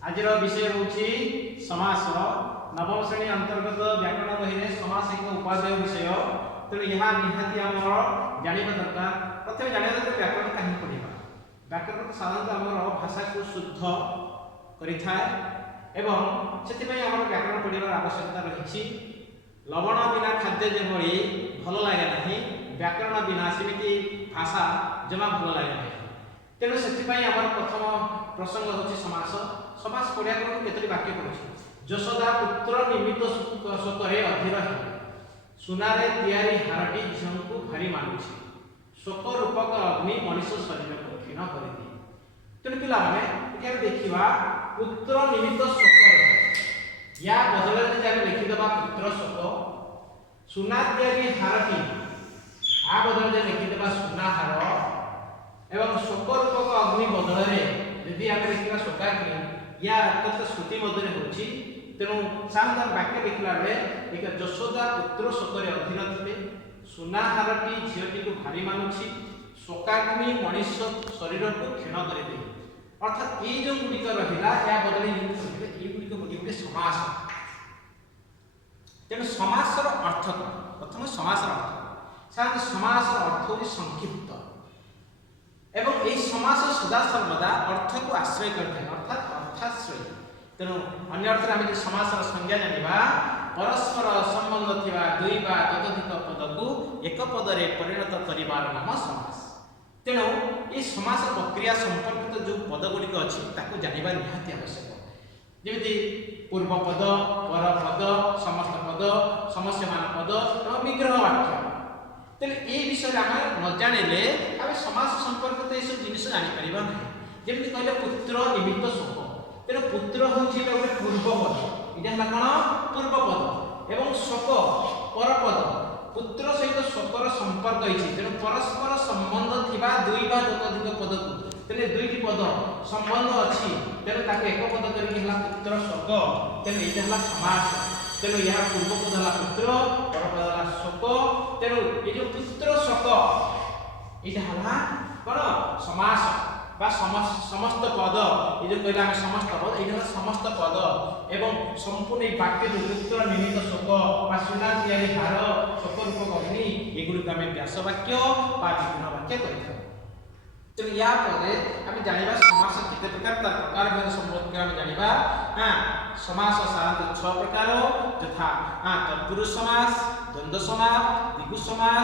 आज विषय हूँ समास नवम श्रेणी अंतर्गत व्याकरण बही समास एक उपादेय विषय तेणु यहाँ निहाती आम जानवा दरकार प्रथम जानवा दरकार व्याकरण कहीं पढ़ा व्याकरण साधारणतः आम भाषा को शुद्ध करें व्याकरण पढ़ार आवश्यकता रही लवण बिना खाद्य जो भल लगे ना व्याकरण बिना सेमती भाषा जमा भल लगे ना तेणु से प्रथम प्रसंग हूँ समास समास पढ़ा केतोटी वाक्य पढ़ुଛି ଯଶୋଦା पुत्र निमित्त शोकरे अधीर है सुनारे तैयारी हारटी झील भारी मानुछि शोक रूपक अग्नि मनुष्य शरीर को क्षीण कर दिए तेणु पे देखा पुत्र निमित्त शोक या बदल लिखिदे पुत्र शोक सुना तैयारी हारटी आ बदल लिखिदे सुना हार एवं शोक रूपक अग्नि बदल यदि आम देखा शोकाग्नि या अत्यंत श्रुति मध्य होची तेणु साधारण वाक्य लिखला बेले एक यशोदा पुत्र शोकरे अधीन थे सुनाहारटी झीलटी को भारी मानुछि शोकाग्नि मनुष्य शरीर को क्षीण कर दे अर्थात ये जो गुड़िक रहा या बदल ये गुड़िक समास तेणु समासर अर्थ प्रथम समासर अर्थ साधारण समासर अर्थ होगी संक्षिप्त एवं यही समास सदा सर्वदा अर्थ को आश्रय करते अर्थात अर्थाश्रय तेणु अन्य अर्थ आम समासर संज्ञा जाना परस्पर संबंध थिबा दुई बा ततोधिक पद को एक पदरे परिणत करिवार नाम समास तेणु ये समास प्रक्रिया संपर्कित जो पद गुड़िक अच्छी ताकू जानिबा निहाती आवश्यक जेमिति पूर्व पद पर पद समस्त पद समस्यमान पद और विग्रह वाक्य तेणु ये विषय आम न जानिले आम समास संपर्कित ये सब जिन जापर ना जमी कहले पुत्र निमित्त शोक तेणु पुत्र हूँ गोटे पूर्व पद यहाँ कौन पूर्व पद एवं शोक पर पद पुत्र सहित शोकर संपर्क होती तेणु परस्पर संबंध थिबा दुई बा ततोधिक पद को तेरे दुईटी पद संबंध अच्छी तेणु ताके एक पद करके पुत्र शोक तेणु यहाँ समास तेणु यहाँ पूर्व पद है पुत्र पर पद है शोक तेणु ये जो पुत्र शोक यहाँ कौन समास बा समस्त पद ये जो कहला समस्त पद ये समस्त पद एवं संपूर्ण वाक्य जो पुत्र निमित्त शोक बा सुना तैयारी हार शोक रूपक अग्नि एगुड़ी आम व्यास वाक्य बा विभिन्न वाक्य कर तेणु या आम जाना समास केते प्रकार तार प्रकार भेद संबंध आम जाना हाँ समास साधारणतः 6 प्रकार यथा तत्पुरुष समास द्वंद्व समास द्विगु समास